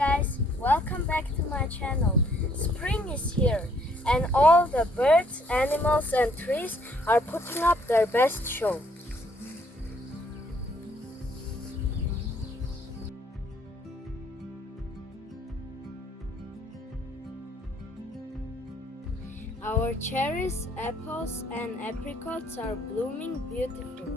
guys, welcome back to my channel. Spring is here and all the birds, animals and trees are putting up their best show. Our cherries, apples and apricots are blooming beautifully.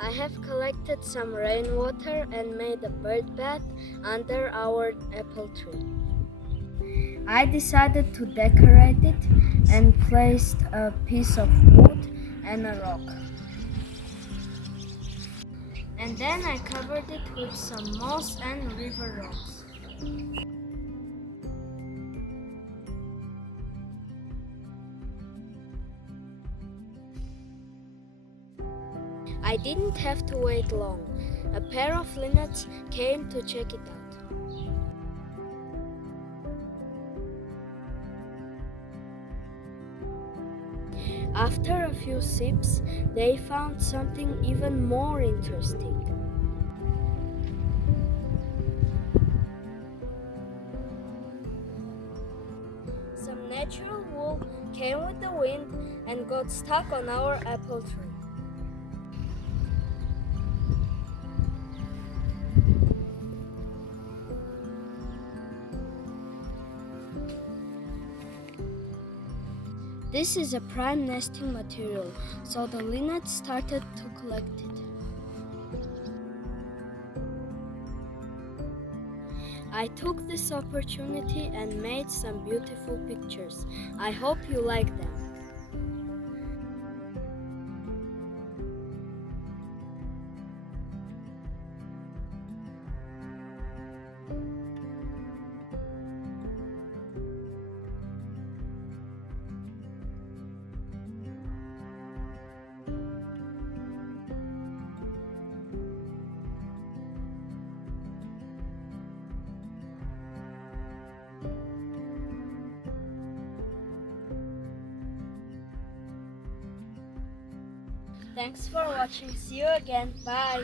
I have collected some rainwater and made a bird bath under our apple tree. I decided to decorate it and placed a piece of wood and a rock. And then I covered it with some moss and river rocks. I didn't have to wait long. A pair of linnets came to check it out. After a few sips, they found something even more interesting. Some natural wool came with the wind and got stuck on our apple tree. This is a prime nesting material, so the linnets started to collect it. I took this opportunity and made some beautiful pictures. I hope you like them. Thanks for watching. See you again. Bye.